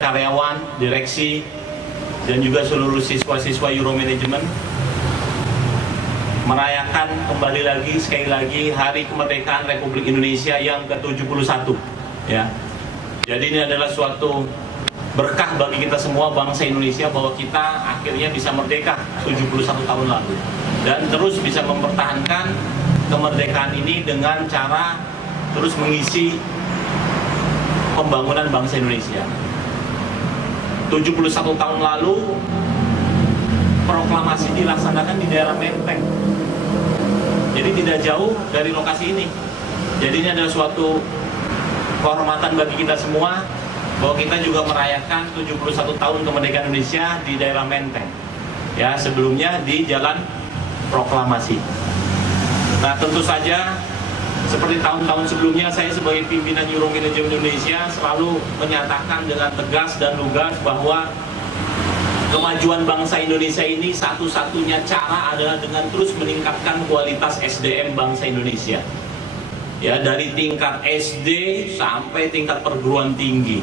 karyawan, direksi, dan juga seluruh siswa-siswa Euromanagement merayakan kembali lagi, sekali lagi, Hari Kemerdekaan Republik Indonesia yang ke-71 ya. Jadi ini adalah suatu berkah bagi kita semua bangsa Indonesia bahwa kita akhirnya bisa merdeka 71 tahun lalu dan terus bisa mempertahankan kemerdekaan ini dengan cara terus mengisi pembangunan bangsa Indonesia. 71 tahun lalu proklamasi dilaksanakan di daerah Menteng, jadi tidak jauh dari lokasi ini. Jadi ini adalah suatu kehormatan bagi kita semua bahwa kita juga merayakan 71 tahun kemerdekaan Indonesia di daerah Menteng ya, sebelumnya di Jalan Proklamasi. Nah, tentu saja seperti tahun-tahun sebelumnya, saya sebagai pimpinan Euromanagement Indonesia selalu menyatakan dengan tegas dan lugas bahwa kemajuan bangsa Indonesia ini satu-satunya cara adalah dengan terus meningkatkan kualitas SDM bangsa Indonesia. Ya, dari tingkat SD sampai tingkat perguruan tinggi.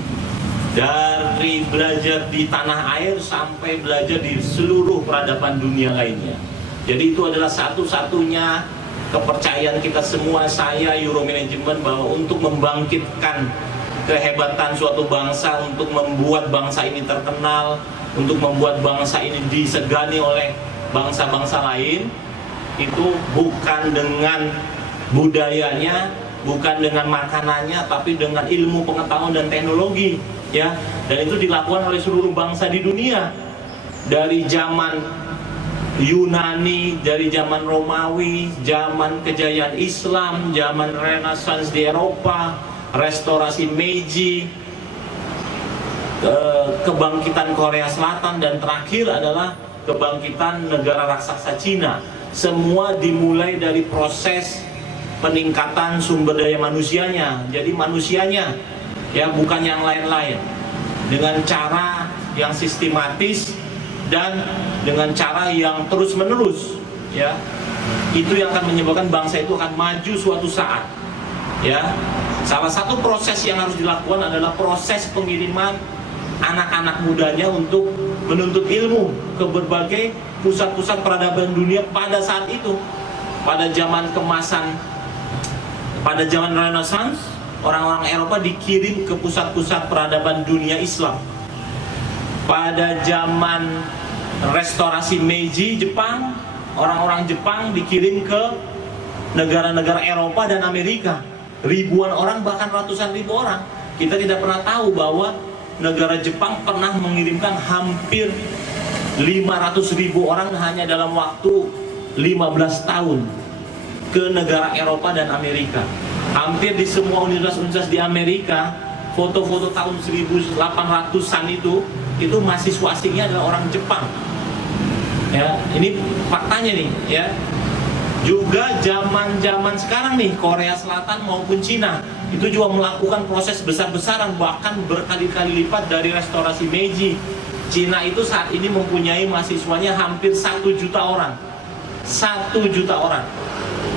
Dari belajar di tanah air sampai belajar di seluruh peradaban dunia lainnya. Jadi itu adalah satu-satunya kepercayaan kita semua, saya Euromanagement, bahwa untuk membangkitkan kehebatan suatu bangsa, untuk membuat bangsa ini terkenal, untuk membuat bangsa ini disegani oleh bangsa-bangsa lain, itu bukan dengan budayanya, bukan dengan makanannya, tapi dengan ilmu pengetahuan dan teknologi ya. Dan itu dilakukan oleh seluruh bangsa di dunia, dari zaman Yunani, dari zaman Romawi, zaman kejayaan Islam, zaman Renaissance di Eropa, restorasi Meiji, kebangkitan Korea Selatan, dan terakhir adalah kebangkitan negara raksasa Cina. Semua dimulai dari proses peningkatan sumber daya manusianya. Jadi manusianya ya, bukan yang lain-lain, dengan cara yang sistematis dan dengan cara yang terus-menerus ya. Itu yang akan menyebabkan bangsa itu akan maju suatu saat ya. Salah satu proses yang harus dilakukan adalah proses pengiriman anak-anak mudanya untuk menuntut ilmu ke berbagai pusat-pusat peradaban dunia pada saat itu. Pada zaman kemasan, pada zaman Renaissance, orang-orang Eropa dikirim ke pusat-pusat peradaban dunia Islam. Pada zaman restorasi Meiji Jepang, orang-orang Jepang dikirim ke negara-negara Eropa dan Amerika. Ribuan orang, bahkan ratusan ribu orang. Kita tidak pernah tahu bahwa negara Jepang pernah mengirimkan hampir 500.000 orang hanya dalam waktu 15 tahun ke negara Eropa dan Amerika. Hampir di semua universitas-universitas di Amerika, foto-foto tahun 1800-an itu mahasiswa asingnya adalah orang Jepang. Ya, ini faktanya nih ya. Juga zaman-zaman sekarang nih, Korea Selatan maupun Cina itu juga melakukan proses besar-besaran, bahkan berkali-kali lipat dari restorasi Meiji. Cina itu saat ini mempunyai mahasiswanya hampir 1 juta orang. 1 juta orang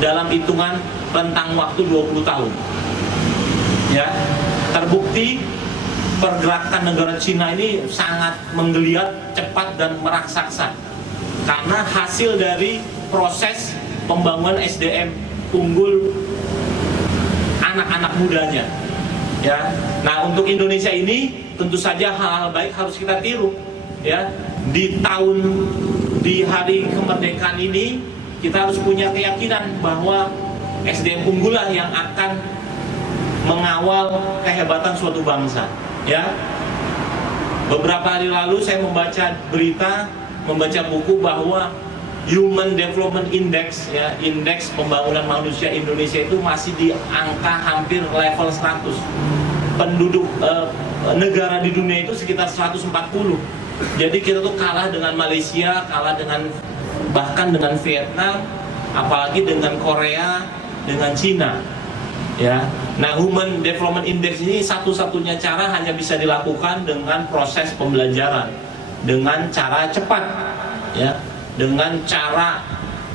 dalam hitungan rentang waktu 20 tahun. Ya, terbukti pergerakan negara Cina ini sangat menggeliat, cepat dan meraksasa karena hasil dari proses pembangunan SDM unggul anak-anak mudanya ya. Nah, untuk Indonesia ini tentu saja hal-hal baik harus kita tiru ya. Di hari kemerdekaan ini kita harus punya keyakinan bahwa SDM unggul yang akan mengawal kehebatan suatu bangsa ya. Beberapa hari lalu saya membaca berita, membaca buku bahwa Human Development Index ya, indeks pembangunan manusia Indonesia itu masih di angka hampir level 100. Penduduk negara di dunia itu sekitar 140. Jadi kita tuh kalah dengan Malaysia, kalah dengan bahkan dengan Vietnam, apalagi dengan Korea, dengan Cina ya. Nah, Human Development Index ini satu-satunya cara hanya bisa dilakukan dengan proses pembelajaran, dengan cara cepat ya, dengan cara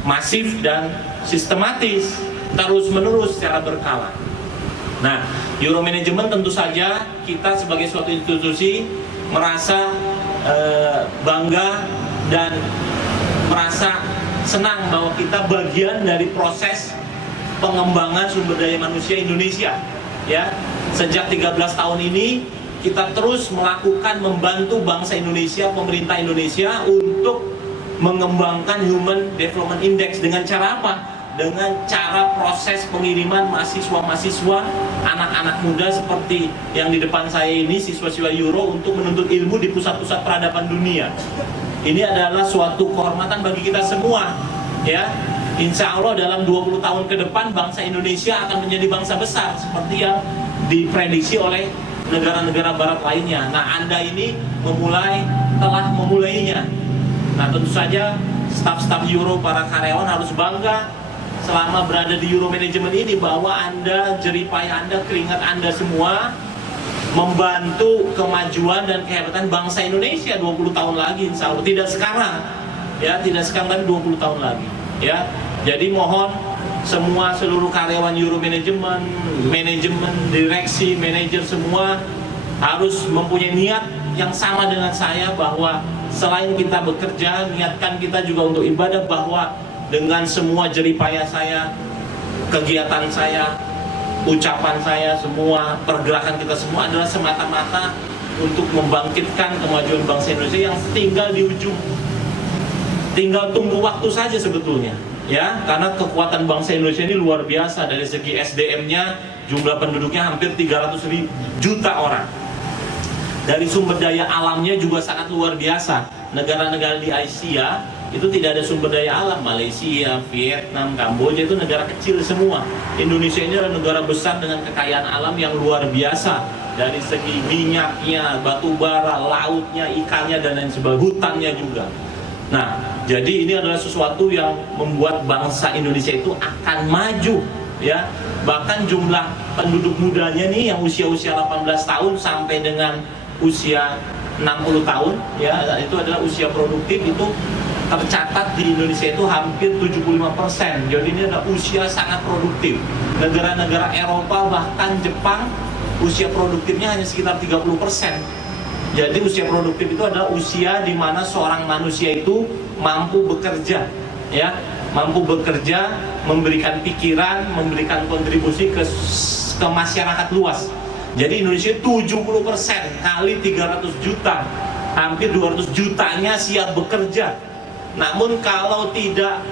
masif dan sistematis, terus-menerus secara berkala. Nah, Euromanagement tentu saja kita sebagai suatu institusi merasa bangga dan merasa senang bahwa kita bagian dari proses pengembangan sumber daya manusia Indonesia. Ya, sejak 13 tahun ini kita terus melakukan membantu bangsa Indonesia, pemerintah Indonesia untuk mengembangkan Human Development Index. Dengan cara apa? Dengan cara proses pengiriman mahasiswa-mahasiswa, anak-anak muda seperti yang di depan saya ini, siswa-siswa Euro, untuk menuntut ilmu di pusat-pusat peradaban dunia. Ini adalah suatu kehormatan bagi kita semua, ya. Insya Allah dalam 20 tahun ke depan bangsa Indonesia akan menjadi bangsa besar seperti yang diprediksi oleh negara-negara barat lainnya. Nah, Anda ini telah memulainya. Nah, tentu saja staf-staf Euro, para karyawan harus bangga selama berada di Euro Management ini bahwa Anda, jeripaya Anda, keringat Anda semua membantu kemajuan dan kehebatan bangsa Indonesia 20 tahun lagi, insya Allah. Tidak sekarang, ya, tidak sekarang, tapi 20 tahun lagi, ya. Jadi mohon semua seluruh karyawan Euro Management, manajemen, direksi, manajer semua harus mempunyai niat yang sama dengan saya bahwa selain kita bekerja, niatkan kita juga untuk ibadah, bahwa dengan semua jeripaya saya, kegiatan saya, ucapan saya, semua pergerakan kita semua adalah semata-mata untuk membangkitkan kemajuan bangsa Indonesia yang tinggal di ujung, tinggal tunggu waktu saja sebetulnya. Ya, karena kekuatan bangsa Indonesia ini luar biasa. Dari segi SDM-nya, jumlah penduduknya hampir 300 juta orang. Dari sumber daya alamnya juga sangat luar biasa. Negara-negara di Asia itu tidak ada sumber daya alam. Malaysia, Vietnam, Kamboja itu negara kecil semua. Indonesia ini adalah negara besar dengan kekayaan alam yang luar biasa. Dari segi minyaknya, batu bara, lautnya, ikannya, dan lain sebagainya, hutannya juga. Nah, jadi ini adalah sesuatu yang membuat bangsa Indonesia itu akan maju, ya. Bahkan jumlah penduduk mudanya nih yang usia-usia 18 tahun sampai dengan usia 60 tahun, ya, itu adalah usia produktif, itu tercatat di Indonesia itu hampir 75%. Jadi ini adalah usia sangat produktif. Negara-negara Eropa bahkan Jepang usia produktifnya hanya sekitar 30%. Jadi usia produktif itu adalah usia di mana seorang manusia itu mampu bekerja, ya, mampu bekerja, memberikan pikiran, memberikan kontribusi ke masyarakat luas. Jadi Indonesia 70% kali 300 juta, hampir 200 jutanya siap bekerja. Namun kalau tidak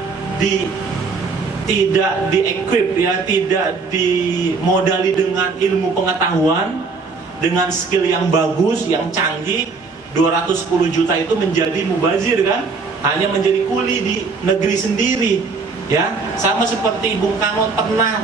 di-equip, ya, tidak dimodali dengan ilmu pengetahuan, dengan skill yang bagus, yang canggih, 210 juta itu menjadi mubazir, kan? Hanya menjadi kuli di negeri sendiri, ya. Sama seperti Bung Karno pernah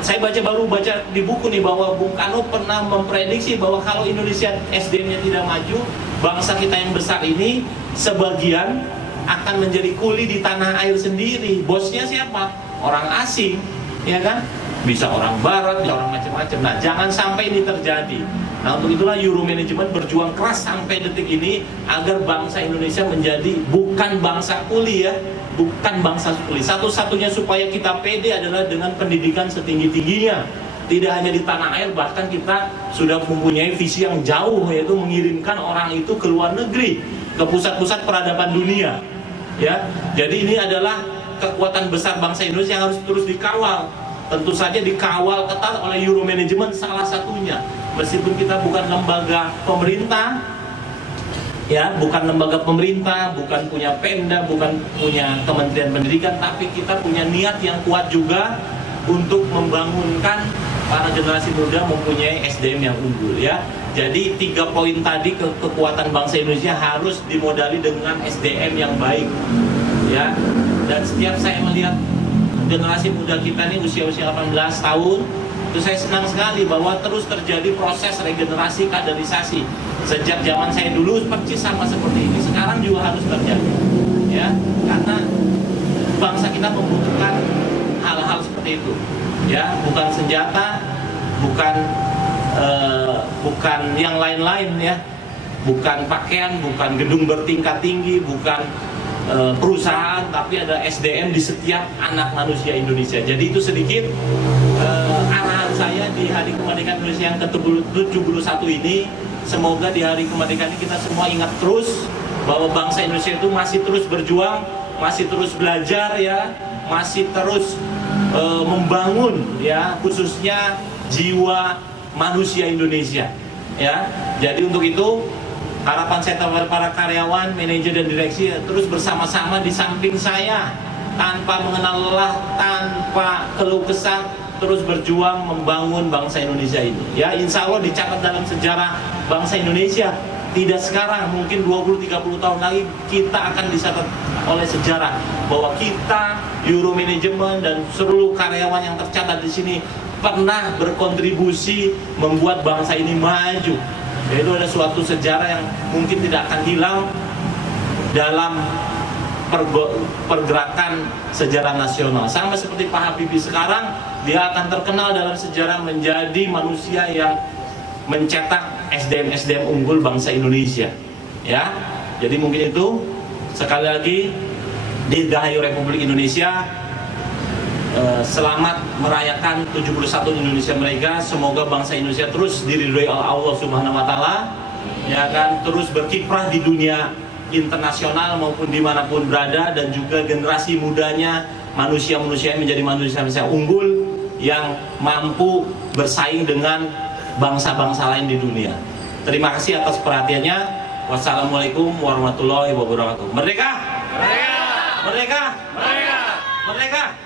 saya baru baca di buku nih bahwa Bung Karno pernah memprediksi bahwa kalau Indonesia SDM-nya tidak maju, bangsa kita yang besar ini sebagian akan menjadi kuli di tanah air sendiri. Bosnya siapa? Orang asing, ya kan? Bisa orang barat, bisa orang macam-macam. Nah, jangan sampai ini terjadi. Nah, untuk itulah Euro Management berjuang keras sampai detik ini agar bangsa Indonesia menjadi bukan bangsa kuli, ya, bukan bangsa kuli. Satu-satunya supaya kita pede adalah dengan pendidikan setinggi-tingginya. Tidak hanya di tanah air, bahkan kita sudah mempunyai visi yang jauh, yaitu mengirimkan orang itu ke luar negeri, ke pusat-pusat peradaban dunia. Ya, jadi ini adalah kekuatan besar bangsa Indonesia yang harus terus dikawal. Tentu saja dikawal ketat oleh Euro Management salah satunya. Meskipun kita bukan lembaga pemerintah, ya, bukan lembaga pemerintah, bukan punya Pemda, bukan punya Kementerian Pendidikan, tapi kita punya niat yang kuat juga untuk membangunkan para generasi muda mempunyai SDM yang unggul, ya. Jadi 3 poin tadi, kekuatan bangsa Indonesia harus dimodali dengan SDM yang baik, ya. Dan setiap saya melihat generasi muda kita ini usia-usia 18 tahun, itu saya senang sekali bahwa terus terjadi proses regenerasi, kaderisasi. Sejak zaman saya dulu persis sama seperti ini, sekarang juga harus terjadi, ya, karena bangsa kita membutuhkan hal-hal seperti itu, ya, bukan senjata, bukan yang lain-lain, ya, bukan pakaian, bukan gedung bertingkat tinggi, bukan perusahaan, tapi ada SDM di setiap anak manusia Indonesia. Jadi itu sedikit arahan saya di Hari Kemerdekaan Indonesia yang ke-71 ini. semoga di hari kemerdekaan ini kita semua ingat terus bahwa bangsa Indonesia itu masih terus berjuang, masih terus belajar ya, masih terus membangun ya, khususnya jiwa manusia Indonesia ya. Jadi untuk itu harapan saya kepada para karyawan, manajer dan direksi terus bersama-sama di samping saya, tanpa mengenal lelah, tanpa keluh kesah, terus berjuang membangun bangsa Indonesia ini. Ya, insya Allah dicatat dalam sejarah bangsa Indonesia. Tidak sekarang, mungkin 20-30 tahun lagi kita akan dicatat oleh sejarah bahwa kita, Euro Management dan seluruh karyawan yang tercatat di sini pernah berkontribusi membuat bangsa ini maju. Itu ada suatu sejarah yang mungkin tidak akan hilang dalam pergerakan sejarah nasional. Sama seperti Pak Habibie sekarang, dia akan terkenal dalam sejarah menjadi manusia yang mencetak SDM unggul bangsa Indonesia. Ya, jadi mungkin itu sekali lagi dirgahayu Republik Indonesia. Selamat merayakan 71 Indonesia Merdeka. Semoga bangsa Indonesia terus diridhoi oleh Allah Subhanahu Wa Taala, ya kan, terus berkiprah di dunia internasional maupun dimanapun berada, dan juga generasi mudanya, manusia-manusia yang menjadi manusia-manusia unggul yang mampu bersaing dengan bangsa-bangsa lain di dunia. Terima kasih atas perhatiannya. Wassalamualaikum warahmatullahi wabarakatuh. Merdeka! Merdeka! Merdeka! Merdeka! Merdeka!